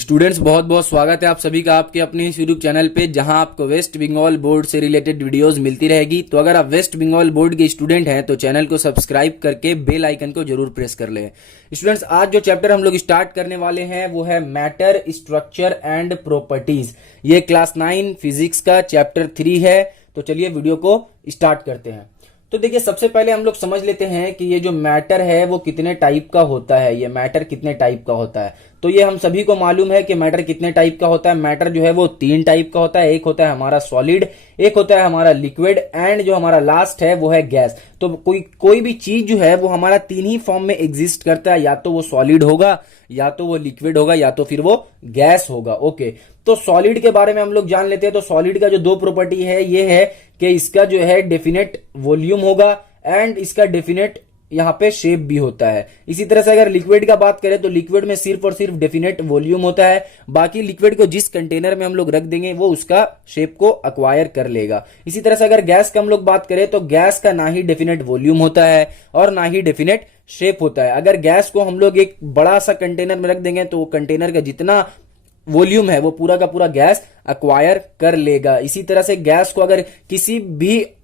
Students, बहुत बहुत स्वागत है आप सभी का आपके अपने इस यूट्यूब चैनल पे, जहां आपको वेस्ट बंगाल बोर्ड से रिलेटेड वीडियोस मिलती रहेगी। तो अगर आप वेस्ट बंगाल बोर्ड के स्टूडेंट हैं तो चैनल को सब्सक्राइब करके बेल आइकन को जरूर प्रेस कर लें। स्टूडेंट्स, आज जो चैप्टर हम लोग स्टार्ट करने वाले हैं वो है मैटर, स्ट्रक्चर एंड प्रॉपर्टीज। ये क्लास 9 फिजिक्स का चैप्टर 3 है। तो चलिए वीडियो को स्टार्ट करते हैं। तो देखिए, सबसे पहले हम लोग समझ लेते हैं कि ये जो मैटर है वो कितने टाइप का होता है। ये मैटर कितने टाइप का होता है, तो ये हम सभी को मालूम है कि मैटर कितने टाइप का होता है। मैटर जो है वो 3 टाइप का होता है। एक होता है हमारा सॉलिड, एक होता है हमारा लिक्विड, एंड जो हमारा लास्ट है वो है गैस। तो कोई भी चीज जो है वो हमारा 3 ही फॉर्म में एग्जिस्ट करता है, या तो वो सॉलिड होगा, या तो वो लिक्विड होगा, या तो फिर वो गैस होगा। ओके, तो सॉलिड के बारे में हम लोग जान लेते हैं। तो सॉलिड का जो 2 प्रॉपर्टी है ये है कि इसका जो है डेफिनेट वॉल्यूम होगा एंड इसका डेफिनेट यहाँ पे शेप भी होता है। इसी तरह से अगर लिक्विड का बात करें तो लिक्विड में सिर्फ और सिर्फ डेफिनेट वॉल्यूम होता है। बाकी लिक्विड को जिस कंटेनर में हम लोग रख देंगे वो उसका शेप को अक्वायर कर लेगा। इसी तरह से अगर गैस का हम लोग बात करें तो गैस का ना ही डेफिनेट वॉल्यूम होता है और ना ही डेफिनेट शेप होता है। अगर गैस को हम लोग एक बड़ा सा कंटेनर में रख देंगे तो वो कंटेनर का जितना वॉल्यूम है वो पूरा का पूरा गैस अक्वायर कर लेगा। इसी तरह से गैस को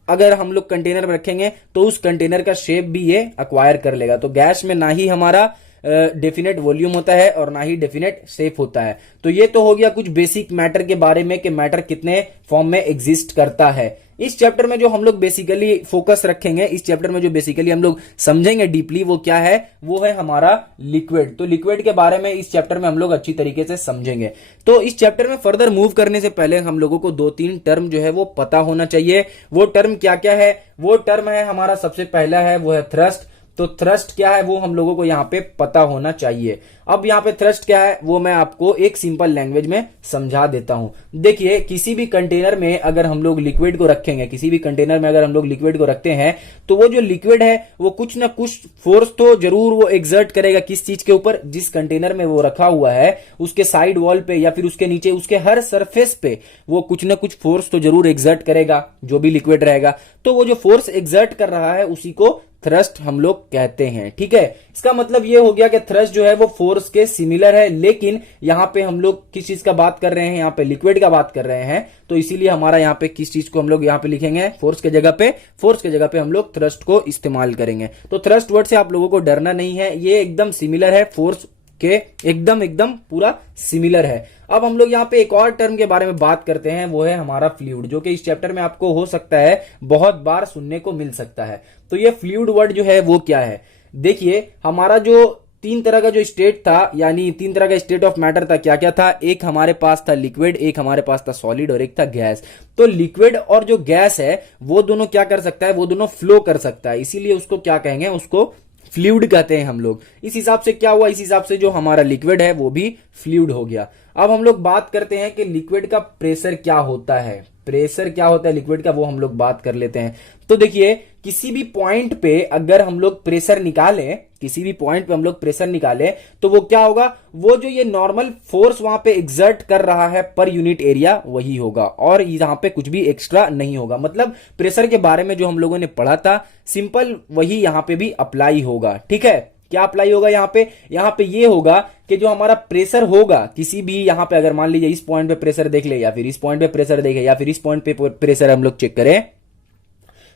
अगर हम लोग कंटेनर में रखेंगे तो उस कंटेनर का शेप भी ये अक्वायर कर लेगा। तो गैस में ना ही हमारा डेफिनेट वॉल्यूम होता है और ना ही डेफिनेट शेप होता है। तो ये तो हो गया कुछ बेसिक मैटर के बारे में कि मैटर कितने फॉर्म में एग्जिस्ट करता है। इस चैप्टर में जो हम लोग बेसिकली फोकस रखेंगे, इस चैप्टर में जो बेसिकली हम लोग समझेंगे डीपली, वो क्या है, वो है हमारा लिक्विड। तो लिक्विड के बारे में इस चैप्टर में हम लोग अच्छी तरीके से समझेंगे। तो इस चैप्टर में फर्दर मूव करने से पहले हम लोगों को 2-3 टर्म जो है वो पता होना चाहिए। वो टर्म क्या क्या है? वो टर्म है हमारा, सबसे पहला है वो है थ्रस्ट। तो थ्रस्ट क्या है वो हम लोगों को यहाँ पे पता होना चाहिए। अब यहाँ पे थ्रस्ट क्या है वो मैं आपको एक सिंपल लैंग्वेज में समझा देता हूं। देखिए, किसी भी कंटेनर में अगर हम लोग लिक्विड को रखेंगे, किसी भी कंटेनर में अगर हम लोग लिक्विड को रखते हैं तो वो जो लिक्विड है वो कुछ ना कुछ फोर्स तो जरूर वो एग्जर्ट करेगा। किस चीज के ऊपर? जिस कंटेनर में वो रखा हुआ है उसके साइड वॉल पे या फिर उसके नीचे, उसके हर सरफेस पे वो कुछ ना कुछ फोर्स तो जरूर एग्जर्ट करेगा, जो भी लिक्विड रहेगा। तो वो जो फोर्स एग्जर्ट कर रहा है उसी को थ्रस्ट हम लोग कहते हैं। ठीक है, इसका मतलब ये हो गया कि थ्रस्ट जो है वो फोर्स के सिमिलर है। लेकिन यहां पे हम लोग किस चीज का बात कर रहे हैं? यहाँ पे लिक्विड का बात कर रहे हैं। तो इसीलिए हमारा यहाँ पे किस चीज को हम लोग यहाँ पे लिखेंगे? फोर्स के जगह पे हम लोग थ्रस्ट को इस्तेमाल करेंगे। तो थ्रस्ट वर्ड से आप लोगों को डरना नहीं है, ये एकदम सिमिलर है, फोर्स के एकदम पूरा सिमिलर है। अब हम लोग यहाँ पे एक और टर्म के बारे में बात करते हैं, वो है हमारा फ्लूइड, जो कि इस चैप्टर में आपको हो सकता है बहुत बार सुनने को मिल सकता है। तो ये फ्लूइड वर्ड जो है वो क्या है? देखिए, हमारा जो 3 तरह का जो स्टेट था, यानी 3 तरह का स्टेट ऑफ मैटर था, क्या क्या था? एक हमारे पास था लिक्विड, एक हमारे पास था सॉलिड और एक था गैस। तो लिक्विड और जो गैस है वो दोनों क्या कर सकता है? वो दोनों फ्लो कर सकता है, इसीलिए उसको क्या कहेंगे? उसको फ्लूइड कहते हैं हम लोग। इस हिसाब से क्या हुआ? इस हिसाब से जो हमारा लिक्विड है वो भी फ्लूइड हो गया। अब हम लोग बात करते हैं कि लिक्विड का प्रेशर क्या होता है। प्रेशर क्या होता है लिक्विड का, वो हम लोग बात कर लेते हैं। तो देखिए, किसी भी पॉइंट पे अगर हम लोग प्रेशर निकालें, किसी भी पॉइंट पे हम लोग प्रेशर निकालें तो वो क्या होगा? वो जो ये नॉर्मल फोर्स वहां पे एग्जर्ट कर रहा है पर यूनिट एरिया, वही होगा और यहां पे कुछ भी एक्स्ट्रा नहीं होगा। मतलब प्रेशर के बारे में जो हम लोगों ने पढ़ा था, सिंपल वही यहां पे भी अप्लाई होगा। ठीक है, क्या अप्लाई होगा यहाँ पे? यहाँ पे ये होगा कि जो हमारा प्रेशर होगा किसी भी, यहाँ पे अगर मान लीजिए इस पॉइंट पे प्रेशर देख ले, या फिर इस पॉइंट पे प्रेशर देखे, या फिर इस पॉइंट पे प्रेशर हम लोग चेक करें,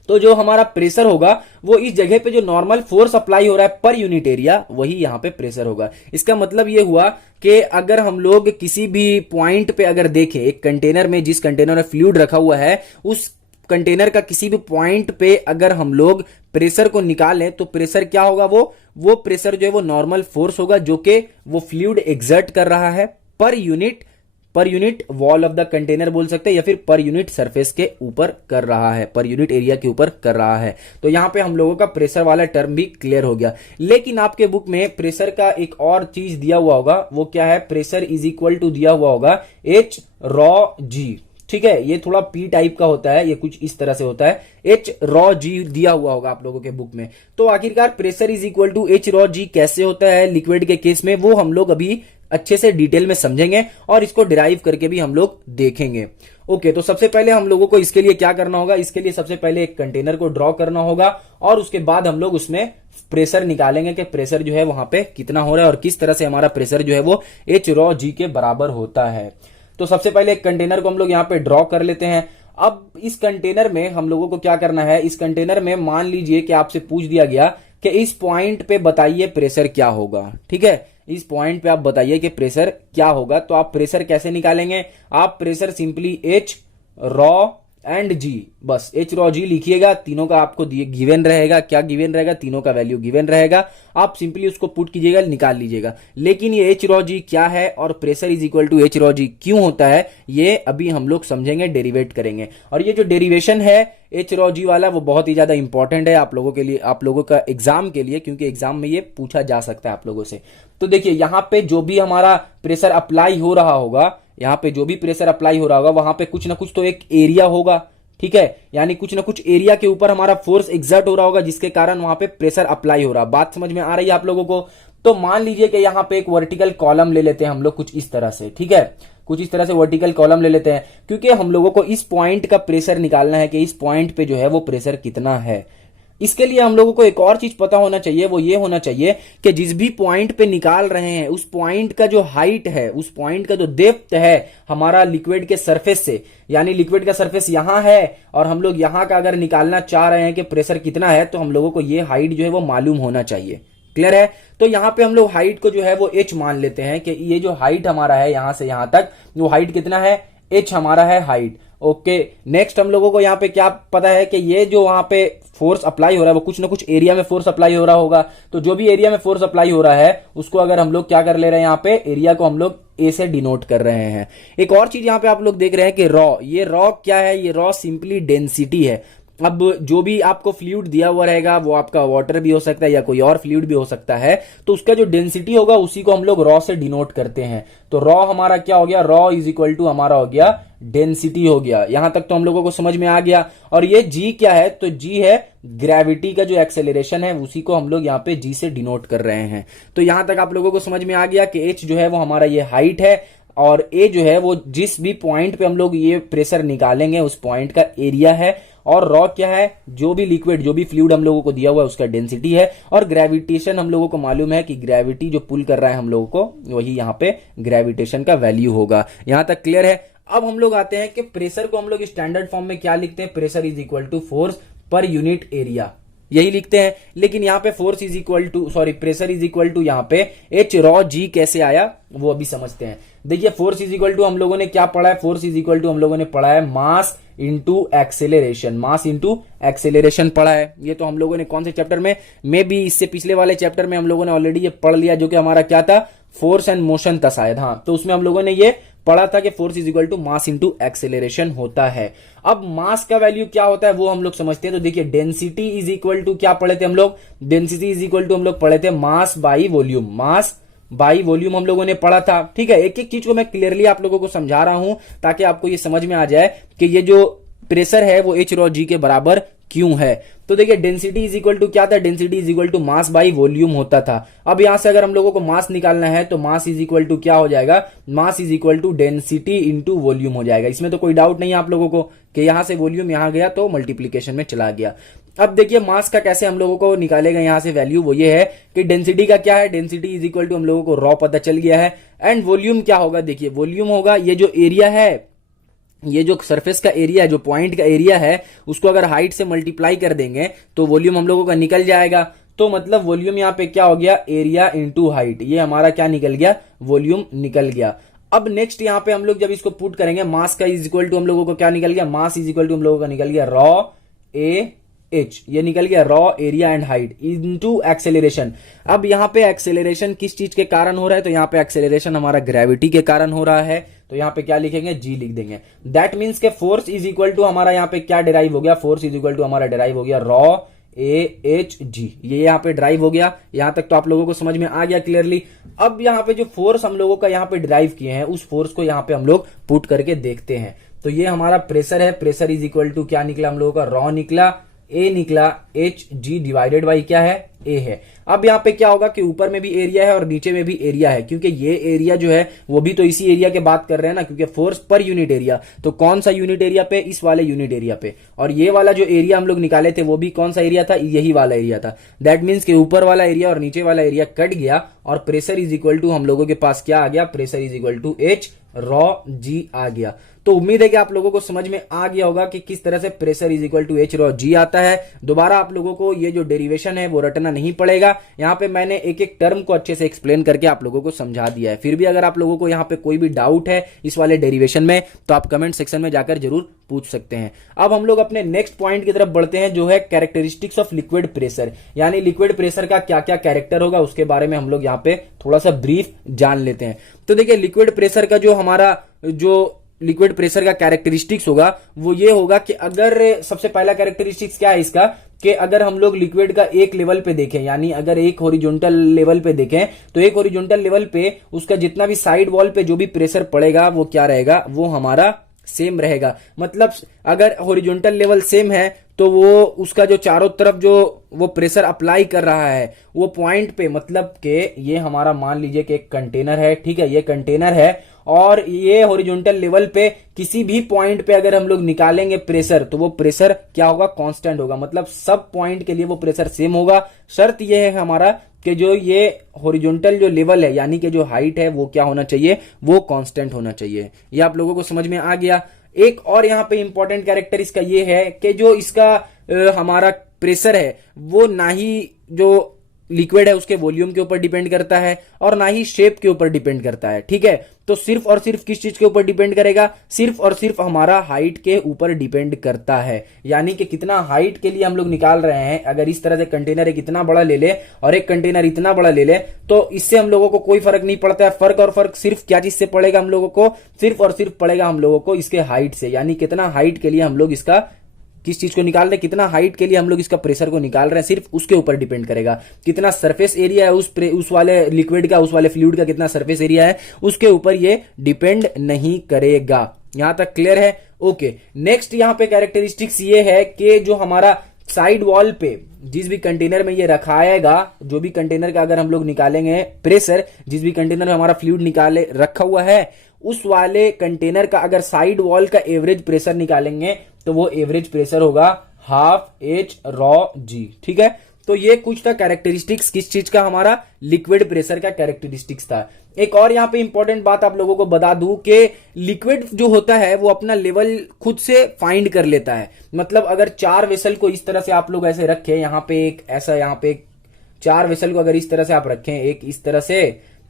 तो जो हमारा प्रेशर होगा वो इस जगह पे जो नॉर्मल फोर्स अप्लाई हो रहा है पर यूनिट एरिया, वही यहाँ पे प्रेशर होगा। इसका मतलब ये हुआ कि अगर हम लोग किसी भी पॉइंट पे अगर देखें, एक कंटेनर में, जिस कंटेनर में फ्लूइड रखा हुआ है, उस कंटेनर का किसी भी पॉइंट पे अगर हम लोग प्रेशर को निकालें तो प्रेशर क्या होगा? वो प्रेशर जो है वो नॉर्मल फोर्स होगा जो कि वो फ्लूइड एग्जर्ट कर रहा है per unit wall of the container बोल सकते हैं, या फिर पर यूनिट सरफेस के ऊपर कर रहा है, पर यूनिट एरिया के ऊपर कर रहा है। तो यहां पे हम लोगों का प्रेशर वाला टर्म भी क्लियर हो गया। लेकिन आपके बुक में प्रेशर का एक और चीज दिया हुआ होगा, वो क्या है? प्रेशर इज इक्वल टू दिया हुआ होगा H रॉ G। ठीक है, ये थोड़ा पी टाइप का होता है, ये कुछ इस तरह से होता है। H रॉ G दिया हुआ होगा आप लोगों के बुक में। तो आखिरकार pressure is equal to H rho G कैसे होता है लिक्विड के केस में, वो हम लोग अभी अच्छे से डिटेल में समझेंगे और इसको डिराइव करके भी हम लोग देखेंगे। ओके, तो सबसे पहले हम लोगों को इसके लिए क्या करना होगा, इसके लिए सबसे पहले एक कंटेनर को ड्रॉ करना होगा और उसके बाद हम लोग उसमें प्रेशर निकालेंगे कि प्रेशर जो है वहां पे कितना हो रहा है और किस तरह से हमारा प्रेशर जो है वो H रॉ G के बराबर होता है। तो सबसे पहले एक कंटेनर को हम लोग यहाँ पे ड्रॉ कर लेते हैं। अब इस कंटेनर में हम लोगों को क्या करना है, इस कंटेनर में मान लीजिए कि आपसे पूछ दिया गया कि इस पॉइंट पे बताइए प्रेशर क्या होगा। ठीक है, इस पॉइंट पे आप बताइए कि प्रेशर क्या होगा। तो आप प्रेशर कैसे निकालेंगे, आप pressure simply H raw and G, बस H रॉ G लिखिएगा, तीनों का आपको गिवन रहेगा। क्या गिवन रहेगा, तीनों का वैल्यू गिवन रहेगा, आप सिंपली उसको पुट कीजिएगा, निकाल लीजिएगा। लेकिन ये H रॉ G क्या है और pressure is equal to H rho G क्यों होता है, ये अभी हम लोग समझेंगे, डेरिवेट करेंगे। और ये जो डेरिवेशन है H रॉ G वाला वो बहुत ही ज्यादा इंपॉर्टेंट है आप लोगों के लिए, आप लोगों का एग्जाम के लिए, क्योंकि एग्जाम में ये पूछा जा सकता है आप लोगों से। तो देखिए यहाँ पे जो भी हमारा प्रेशर अप्लाई हो रहा होगा, यहाँ पे जो भी प्रेशर अप्लाई हो रहा होगा वहां पे कुछ ना कुछ तो एक एरिया होगा। ठीक है, यानी कुछ ना कुछ एरिया के ऊपर हमारा फोर्स एग्जर्ट हो रहा होगा जिसके कारण वहां पे प्रेशर अप्लाई हो रहा है। बात समझ में आ रही है आप लोगों को। तो मान लीजिए कि यहाँ पे एक वर्टिकल कॉलम ले लेते हैं हम लोग कुछ इस तरह से। ठीक है, कुछ इस तरह से वर्टिकल कॉलम ले लेते हैं, क्योंकि हम लोगों को इस पॉइंट का प्रेशर निकालना है कि इस पॉइंट पे जो है वो प्रेशर कितना है। इसके लिए हम लोगों को एक और चीज पता होना चाहिए, वो ये होना चाहिए कि जिस भी पॉइंट पे निकाल रहे हैं उस पॉइंट का जो हाइट है, उस पॉइंट का जो डेप्थ है हमारा लिक्विड के सरफेस से, यानी लिक्विड का सरफेस यहां है और हम लोग यहां का अगर निकालना चाह रहे हैं कि प्रेशर कितना है, तो हम लोगों को ये हाइट जो है वो मालूम होना चाहिए। क्लियर है। तो यहां पे हम लोग हाइट को जो है वो H मान लेते हैं कि ये जो हाइट हमारा है यहां से यहां तक, वो हाइट कितना है, H हमारा है हाइट। ओके, नेक्स्ट हम लोगों को यहाँ पे क्या पता है कि ये जो वहां पे फोर्स अप्लाई हो रहा है वो कुछ ना कुछ एरिया में फोर्स अप्लाई हो रहा होगा। तो जो भी एरिया में फोर्स अप्लाई हो रहा है उसको अगर हम लोग क्या कर ले रहे हैं, यहाँ पे एरिया को हम लोग ए से डिनोट कर रहे हैं। एक और चीज यहाँ पे आप लोग देख रहे हैं कि रॉ, ये रॉ क्या है, ये रॉ सिंपली डेंसिटी है। अब जो भी आपको फ्लूइड दिया हुआ रहेगा वो आपका वाटर भी हो सकता है या कोई और फ्लूइड भी हो सकता है, तो उसका जो डेंसिटी होगा उसी को हम लोग रॉ से डिनोट करते हैं। तो रॉ हमारा क्या हो गया, रॉ इज इक्वल टू हमारा हो गया डेंसिटी हो गया। यहां तक तो हम लोगों को समझ में आ गया। और ये जी क्या है, तो जी है ग्रेविटी का जो एक्सेलरेशन है, उसी को हम लोग यहाँ पे जी से डिनोट कर रहे हैं। तो यहां तक आप लोगों को समझ में आ गया कि एच जो है वो हमारा ये हाइट है और ए जो है वो जिस भी पॉइंट पे हम लोग ये प्रेशर निकालेंगे उस पॉइंट का एरिया है। और रॉ क्या है, जो भी लिक्विड, जो भी फ्लूइड हम लोगों को दिया हुआ है उसका डेंसिटी है। और ग्रेविटेशन हम लोगों को मालूम है कि ग्रेविटी जो पुल कर रहा है हम लोगों को, वही यहाँ पे ग्रेविटेशन का वैल्यू होगा। यहां तक क्लियर है। अब हम लोग आते हैं कि प्रेशर को हम लोग स्टैंडर्ड फॉर्म में क्या लिखते हैं, pressure is equal to force per unit area, यही लिखते हैं। लेकिन यहाँ पे force is equal to pressure is equal to यहाँ पे एच रॉ जी कैसे आया वो अभी समझते हैं। देखिए फोर्स इज इक्वल टू हम लोगों ने क्या पढ़ा है, फोर्स इज इक्वल टू हम लोगों ने पढ़ा है मास इंटू एक्सेलरेशन, मास इंटू एक्सेलरेशन पढ़ा है। ये तो हम लोगों ने कौन से चैप्टर में भी इससे पिछले वाले चैप्टर में हम लोगों ने ऑलरेडी ये पढ़ लिया, जो कि हमारा क्या था, फोर्स एंड मोशन था शायद। हाँ, तो उसमें हम लोगों ने ये पढ़ा था कि force is equal to mass into acceleration होता है। अब मास का वैल्यू क्या होता है वो हम लोग समझते हैं। तो देखिए डेंसिटी इज इक्वल टू क्या पढ़े थे हम लोग, डेंसिटी इज इक्वल टू हम लोग पढ़े थे मास by volume, mass by volume हम लोगों ने पढ़ा था। ठीक है, एक एक चीज को मैं क्लियरली आप लोगों को समझा रहा हूं ताकि आपको ये समझ में आ जाए कि ये जो प्रेशर है वो एच रॉ जी के बराबर क्यों है। तो देखिए डेंसिटी इज इक्वल टू क्या था, density is equal to mass by volume होता था। अब यहां से अगर हम लोगों को मास निकालना है तो मास इज इक्वल टू क्या हो जाएगा, mass is equal to density into volume हो जाएगा। इसमें तो कोई डाउट नहीं है आप लोगों को कि यहां से वॉल्यूम यहां गया तो मल्टीप्लीकेशन में चला गया। अब देखिए मास का कैसे हम लोगों को निकालेगा यहां से वैल्यू, वो ये है कि डेंसिटी का क्या है, डेंसिटी इज इक्वल टू हम लोगों को रॉ पता चल गया है। एंड वॉल्यूम क्या होगा, देखिए वॉल्यूम होगा ये जो एरिया है, ये जो सरफेस का एरिया है, जो पॉइंट का एरिया है, उसको अगर हाइट से मल्टीप्लाई कर देंगे तो वॉल्यूम हम लोगों का निकल जाएगा। तो मतलब वॉल्यूम यहाँ पे क्या हो गया, एरिया इंटू हाइट, ये हमारा क्या निकल गया, वॉल्यूम निकल गया। अब नेक्स्ट यहाँ पे हम लोग जब इसको पुट करेंगे, मास का इज इक्वल टू हम लोगों को क्या निकल गया, मास इज इक्वल टू हम लोगों का निकल गया रॉ ए एच, ये निकल गया raw area and height into acceleration. अब यहाँ पे एक्सेलरेशन किस चीज के कारण हो रहा है, तो यहाँ पे एक्सेलरेशन हमारा ग्रेविटी के कारण हो रहा है। तो यहाँ पे क्या लिखेंगे, जी लिख देंगे। दैट मीन्स के फोर्स इज इक्वल टू हमारा यहाँ पे क्या डिराइव हो गया, फोर्स इज इक्वल टू हमारा डिराइव हो गया रॉ ए एच जी, ये यहाँ पे ड्राइव हो गया। यहां तक तो आप लोगों को समझ में आ गया क्लियरली। अब यहाँ पे जो फोर्स हम लोगों का यहाँ पे ड्राइव किए हैं उस फोर्स को यहाँ पे हम लोग पुट करके देखते हैं। तो ये हमारा प्रेशर है, प्रेशर इज इक्वल टू क्या निकला हम लोगों का, रॉ निकला ए निकला, एच जी डिवाइडेड बाई क्या है, ए है। अब यहाँ पे क्या होगा कि ऊपर में भी एरिया है और नीचे में भी एरिया है, क्योंकि ये एरिया जो है वो भी तो इसी एरिया के बात कर रहे हैं ना, क्योंकि फोर्स पर यूनिट एरिया। तो कौन सा यूनिट एरिया पे, इस वाले यूनिट एरिया पे। और ये वाला जो एरिया हम लोग निकाले थे वो भी कौन सा एरिया था, यही वाला एरिया था। दैट मीन्स कि ऊपर वाला एरिया और नीचे वाला एरिया कट गया और प्रेशर इज इक्वल टू हम लोगों के पास क्या आ गया, pressure is equal to H rho G आ गया। तो उम्मीद है कि आप लोगों को समझ में आ गया होगा कि किस तरह से pressure is equal to H rho G आता है। दोबारा आप लोगों को ये जो डेरिवेशन है वो रटना नहीं पड़ेगा। यहाँ पे मैंने एक एक टर्म को अच्छे से एक्सप्लेन करके आप लोगों को समझा दिया है। फिर भी अगर आप लोगों को यहाँ पे कोई भी डाउट है इस वाले डेरिवेशन में तो आप कमेंट सेक्शन में जाकर जरूर पूछ सकते हैं। अब हम लोग अपने नेक्स्ट पॉइंट की तरफ बढ़ते हैं, जो है कैरेक्टरिस्टिक्स ऑफ लिक्विड प्रेशर, यानी लिक्विड प्रेशर का क्या क्या कैरेक्टर होगा उसके बारे में हम लोग यहाँ पे थोड़ा सा ब्रीफ जान लेते हैं। तो देखिए लिक्विड प्रेशर का जो हमारा जो लिक्विड प्रेशर का कैरेक्टरिस्टिक्स होगा वो ये होगा कि अगर सबसे पहला कैरेक्टरिस्टिक्स क्या है इसका, कि अगर हम लोग लिक्विड का एक लेवल पे देखें, यानी अगर एक हॉरिजॉन्टल लेवल पे देखें तो एक हॉरिजॉन्टल लेवल पे उसका जितना भी साइड वॉल पे जो भी प्रेशर पड़ेगा वो क्या रहेगा, वो हमारा सेम रहेगा। मतलब अगर हॉरिजॉन्टल लेवल सेम है तो वो उसका जो चारों तरफ जो वो प्रेशर अप्लाई कर रहा है वो पॉइंट पे, मतलब कि ये हमारा मान लीजिए कि एक कंटेनर है, ठीक है, ये कंटेनर है और ये हॉरिजॉन्टल लेवल पे किसी भी पॉइंट पे अगर हम लोग निकालेंगे प्रेशर तो वो प्रेशर क्या होगा, कांस्टेंट होगा। मतलब सब पॉइंट के लिए वो प्रेशर सेम होगा। शर्त ये है हमारा कि जो ये हॉरिजॉन्टल जो लेवल है यानी कि जो हाइट है वो क्या होना चाहिए, वो कांस्टेंट होना चाहिए। ये आप लोगों को समझ में आ गया। एक और यहाँ पे इंपॉर्टेंट कैरेक्टर इसका ये है कि जो इसका हमारा प्रेशर है वो ना ही जो लिक्विड है उसके वॉल्यूम के ऊपर डिपेंड करता है और ना ही शेप के ऊपर डिपेंड करता है, ठीक है। तो सिर्फ और सिर्फ किस चीज के ऊपर डिपेंड करेगा, सिर्फ और सिर्फ हमारा हाइट के ऊपर डिपेंड करता है। यानी कि कितना हाइट के लिए हम लोग निकाल रहे हैं, अगर इस तरह से कंटेनर एक इतना बड़ा ले ले और एक कंटेनर इतना बड़ा ले ले तो इससे हम लोगों को कोई फर्क नहीं पड़ता है। फर्क सिर्फ क्या चीज से पड़ेगा हम लोगों को, सिर्फ और सिर्फ पड़ेगा हम लोगों को इसके हाइट से, यानी कितना हाइट के लिए हम लोग इसका किस चीज को निकाल रहे हैं, कितना हाइट के लिए हम लोग इसका प्रेशर को निकाल रहे हैं, सिर्फ उसके ऊपर डिपेंड करेगा। कितना सरफेस एरिया है उस वाले लिक्विड का, उस वाले फ्लूइड का कितना सरफेस एरिया है उसके ऊपर ये डिपेंड नहीं करेगा। यहां तक क्लियर है? ओके। नेक्स्ट यहां पे कैरेक्टरिस्टिक्स ये है कि जो हमारा साइड वॉल पे जिस भी कंटेनर में ये रखाएगा, जो भी कंटेनर का अगर हम लोग निकालेंगे प्रेशर, जिस भी कंटेनर में हमारा फ्लूइड निकाले रखा हुआ है उस वाले कंटेनर का अगर साइड वॉल का एवरेज प्रेशर निकालेंगे तो वो एवरेज प्रेशर होगा हाफ एच रॉ जी, ठीक है। तो ये कुछ था कैरेक्टरिस्टिक्स किस चीज का, हमारा लिक्विड प्रेशर का कैरेक्टरिस्टिक्स था। एक और यहाँ पे इंपॉर्टेंट बात आप लोगों को बता दूं कि लिक्विड जो होता है वो अपना लेवल खुद से फाइंड कर लेता है। मतलब अगर 4 वेसल को इस तरह से आप लोग ऐसे रखें, यहाँ पे एक ऐसा, यहाँ पे एक 4 वेसल को अगर इस तरह से आप रखें, एक इस तरह से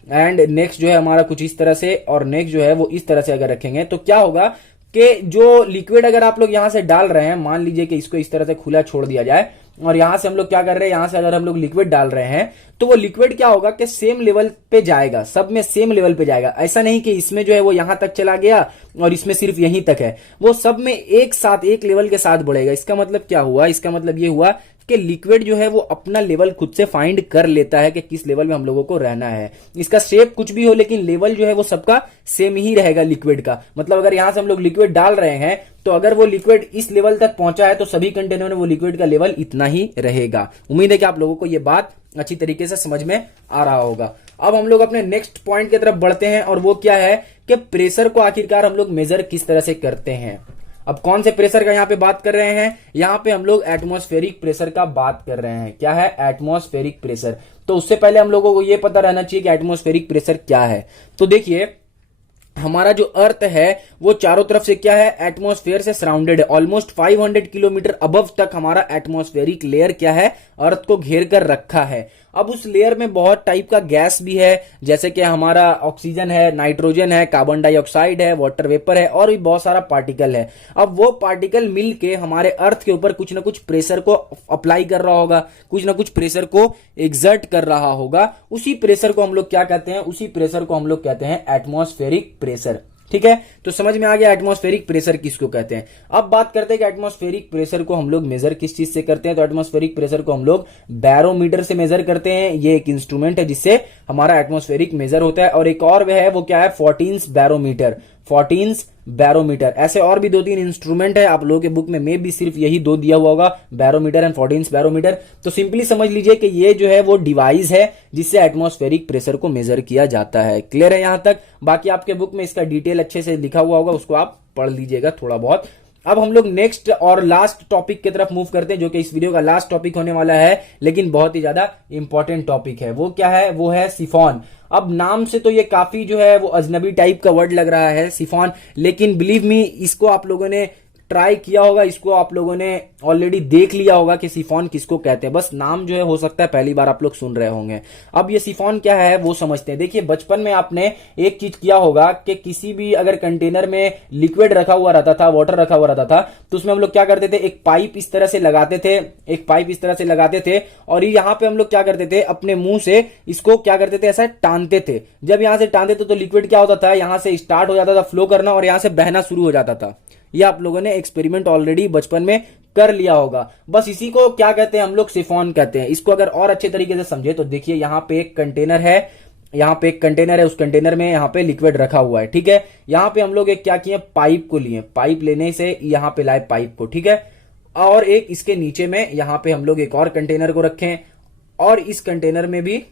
एंड नेक्स्ट जो है हमारा कुछ इस तरह से और नेक्स्ट जो है वो इस तरह से अगर रखेंगे तो क्या होगा कि जो लिक्विड अगर आप लोग यहां से डाल रहे हैं, मान लीजिए कि इसको इस तरह से खुला छोड़ दिया जाए और यहां से हम लोग क्या कर रहे हैं, यहां से अगर हम लोग लिक्विड डाल रहे हैं तो वो लिक्विड क्या होगा कि सेम लेवल पे जाएगा, सब में सेम लेवल पे जाएगा। ऐसा नहीं कि इसमें जो है वो यहां तक चला गया और इसमें सिर्फ यहीं तक है, वो सब में एक साथ एक लेवल के साथ बढ़ेगा। इसका मतलब क्या हुआ, इसका मतलब ये हुआ कि लिक्विड जो है वो अपना लेवल खुद से फाइंड कर लेता है कि किस लेवल में हम लोगों को रहना है। इसका शेप कुछ भी हो लेकिन लेवल जो है वो सबका सेम ही रहेगा लिक्विड का। मतलब अगर यहां से हम लोग लिक्विड डाल रहे हैं तो अगर वो लिक्विड इस लेवल तक पहुंचा है तो सभी कंटेनर में वो लिक्विड का लेवल इतना ही रहेगा। उम्मीद है कि आप लोगों को ये बात अच्छी तरीके से समझ में आ रहा होगा। अब हम लोग अपने नेक्स्ट पॉइंट की तरफ बढ़ते हैं और वो क्या है कि प्रेशर को आखिरकार हम लोग मेजर किस तरह से करते हैं। अब कौन से प्रेशर का यहाँ पे बात कर रहे हैं, यहाँ पे हम लोग एटमॉस्फेरिक प्रेशर का बात कर रहे हैं। क्या है? Atmospheric pressure. तो उससे पहले हम लोगों को ये पता रहना चाहिए कि एटमॉस्फेरिक प्रेशर क्या है। तो देखिए हमारा जो अर्थ है वो चारों तरफ से क्या है, एटमॉस्फेयर से सराउंडेड है। ऑलमोस्ट 500 किलोमीटर अबव तक हमारा एटमॉस्फेरिक लेयर क्या है, अर्थ को घेर कर रखा है। अब उस लेयर में बहुत टाइप का गैस भी है, जैसे कि हमारा ऑक्सीजन है, नाइट्रोजन है, कार्बन डाइऑक्साइड है, वाटर वेपर है और भी बहुत सारा पार्टिकल है। अब वो पार्टिकल मिलके हमारे अर्थ के ऊपर कुछ ना कुछ प्रेशर को अप्लाई कर रहा होगा, कुछ ना कुछ प्रेशर को एग्जर्ट कर रहा होगा। उसी प्रेशर को हम लोग क्या कहते हैं, उसी प्रेशर को हम लोग कहते हैं एटमॉस्फेरिक प्रेशर। ठीक है, तो समझ में आ गया एटमॉस्फेरिक प्रेशर किसको कहते हैं। अब बात करते हैं कि एटमॉस्फेरिक प्रेशर को हम लोग मेजर किस चीज से करते हैं। तो एटमॉस्फेरिक प्रेशर को हम लोग बैरोमीटर से मेजर करते हैं। ये एक इंस्ट्रूमेंट है जिससे हमारा एटमॉस्फेरिक मेजर होता है। और एक और वह है, वो क्या है, 14 बैरोमीटर। 14 बैरोमीटर। ऐसे और भी 2-3 इंस्ट्रूमेंट है, आप लोगों के बुक में भी सिर्फ यही 2 दिया हुआ होगा, बैरोमीटर एंड 14 बैरोमीटर। तो सिंपली समझ लीजिए कि ये जो है वो डिवाइस है जिससे एटमॉस्फेरिक प्रेशर को मेजर किया जाता है। क्लियर है यहां तक? बाकी आपके बुक में इसका डिटेल अच्छे से लिखा हुआ होगा, उसको आप पढ़ लीजिएगा थोड़ा बहुत। अब हम लोग नेक्स्ट और लास्ट टॉपिक की तरफ मूव करते हैं, जो कि इस वीडियो का लास्ट टॉपिक होने वाला है, लेकिन बहुत ही ज्यादा इंपॉर्टेंट टॉपिक है। वो क्या है? वो है सिफॉन। अब नाम से तो ये काफी जो है वो अजनबी टाइप का वर्ड लग रहा है सिफॉन, लेकिन बिलीव मी, इसको आप लोगों ने ट्राई किया होगा, इसको आप लोगों ने ऑलरेडी देख लिया होगा कि सिफॉन किसको कहते हैं। बस नाम जो है हो सकता है पहली बार आप लोग सुन रहे होंगे। अब ये सिफॉन क्या है वो समझते हैं। देखिए, बचपन में आपने एक चीज किया होगा कि किसी भी अगर कंटेनर में लिक्विड रखा हुआ रहता था, वाटर रखा हुआ रहता था, तो उसमें हम लोग क्या करते थे, एक पाइप इस तरह से लगाते थे, और यहाँ पे हम लोग क्या करते थे, अपने मुंह से इसको क्या करते थे, ऐसा टानते थे। जब यहां से टानते थे तो लिक्विड क्या होता था, यहां से स्टार्ट हो जाता था फ्लो करना, और यहां से बहना शुरू हो जाता था। ये आप लोगों ने एक्सपेरिमेंट ऑलरेडी बचपन में कर लिया होगा। बस इसी को क्या कहते हैं हम लोग, सिफॉन कहते हैं। इसको अगर और अच्छे तरीके से समझे तो देखिए, यहाँ पे एक कंटेनर है, उस कंटेनर में यहाँ पे लिक्विड रखा हुआ है, ठीक है। यहाँ पे हम लोग एक क्या किए, पाइप को लिए, पाइप लेने से यहाँ पे लाए पाइप को, ठीक है। और एक इसके नीचे में यहाँ पे हम लोग एक और कंटेनर को रखें, और इस कंटेनर में भी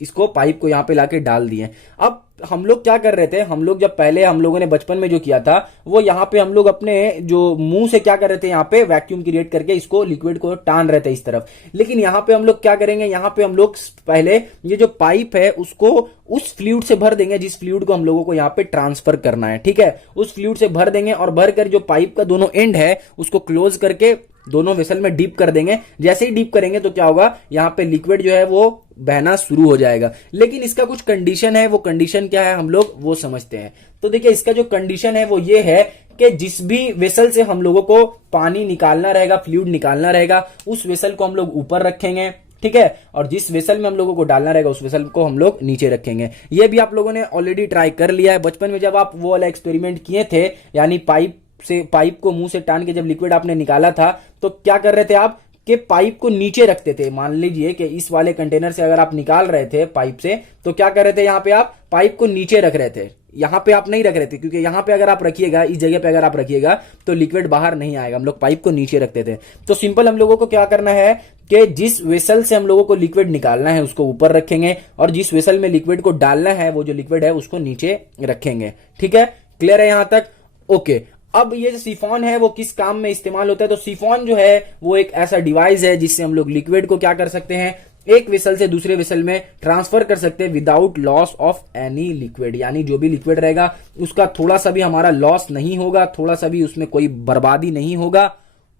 इसको पाइप को यहाँ पे लाके डाल दिए। अब हम लोग क्या कर रहे थे, हम लोग जब पहले हम लोगों ने बचपन में जो किया था, वो यहाँ पे हम लोग अपने जो मुंह से क्या कर रहे थे, यहाँ पे वैक्यूम क्रिएट करके इसको लिक्विड को टान रहे थे इस तरफ। लेकिन यहाँ पे हम लोग क्या करेंगे, यहाँ पे हम लोग पहले ये जो पाइप है उसको उस फ्लूइड से भर देंगे जिस फ्लूइड को हम लोगों को यहाँ पे ट्रांसफर करना है, ठीक है। उस फ्लूइड से भर देंगे, और भर कर जो पाइप का दोनों एंड है उसको क्लोज करके दोनों वेसल में डीप कर देंगे। जैसे ही डीप करेंगे तो क्या होगा, यहाँ पे लिक्विड जो है वो बहना शुरू हो जाएगा। लेकिन इसका कुछ कंडीशन है, वो कंडीशन क्या है हम लोग वो समझते हैं। तो देखिए, इसका जो कंडीशन है वो ये है कि जिस भी वेसल से हम लोगों को पानी निकालना रहेगा, फ्लूइड निकालना रहेगा, उस वेसल को हम लोग ऊपर रखेंगे, ठीक है। और जिस वेसल में हम लोगों को डालना रहेगा उस वेसल को हम लोग नीचे रखेंगे। ये भी आप लोगों ने ऑलरेडी ट्राई कर लिया है बचपन में, जब आप वो वाला एक्सपेरिमेंट किए थे, यानी पाइप को मुंह से टान के जब लिक्विड आपने निकाला था, तो क्या कर रहे थे आप कि पाइप को नीचे रखते थे। मान लीजिए कि इस वाले कंटेनर से अगर आप निकाल रहे थे पाइप से, तो क्या कर रहे थे, यहाँ पे आप पाइप को नीचे रख रहे थे, यहाँ पे आप नहीं रख रहे थे, क्योंकि यहाँ पे अगर आप रखिएगा, इस जगह पे अगर आप रखिएगा तो लिक्विड बाहर नहीं आएगा। हम लोग पाइप को नीचे रखते थे। तो सिंपल हम लोगों को क्या करना है कि जिस वेसल से हम लोगों को लिक्विड निकालना है उसको ऊपर रखेंगे, और जिस वेसल में लिक्विड को डालना है वो जो लिक्विड है उसको नीचे रखेंगे, ठीक है। क्लियर है यहां तक? ओके। अब ये जो सिफॉन है वो किस काम में इस्तेमाल होता है? तो सिफॉन जो है वो एक ऐसा डिवाइस है जिससे हम लोग लिक्विड को क्या कर सकते हैं, एक वेसल से दूसरे वेसल में ट्रांसफर कर सकते हैं without loss of any liquid. यानी जो भी लिक्विड रहेगा उसका थोड़ा सा भी हमारा लॉस नहीं होगा, थोड़ा सा भी उसमें कोई बर्बादी नहीं होगा,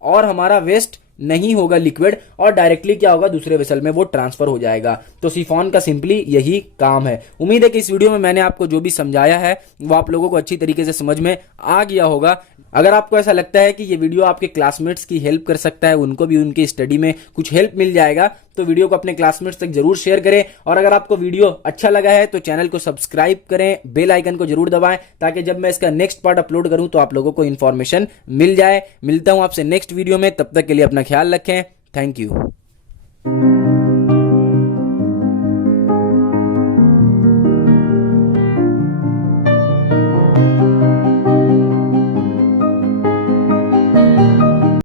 और हमारा वेस्ट नहीं होगा लिक्विड, और डायरेक्टली क्या होगा, दूसरे वेसल में वो ट्रांसफर हो जाएगा। तो सिफॉन का सिंपली यही काम है। उम्मीद है कि इस वीडियो में मैंने आपको जो भी समझाया है वो आप लोगों को अच्छी तरीके से समझ में आ गया होगा। अगर आपको ऐसा लगता है कि ये वीडियो आपके क्लासमेट्स की हेल्प कर सकता है, उनको भी उनकी स्टडी में कुछ हेल्प मिल जाएगा, तो वीडियो को अपने क्लासमेट्स तक जरूर शेयर करें। और अगर आपको वीडियो अच्छा लगा है तो चैनल को सब्सक्राइब करें, बेल आइकन को जरूर दबाएं, ताकि जब मैं इसका नेक्स्ट पार्ट अपलोड करूं तो आप लोगों को इन्फॉर्मेशन मिल जाए। मिलता हूं आपसे नेक्स्ट वीडियो में, तब तक के लिए अपना ख्याल रखें। Thank you.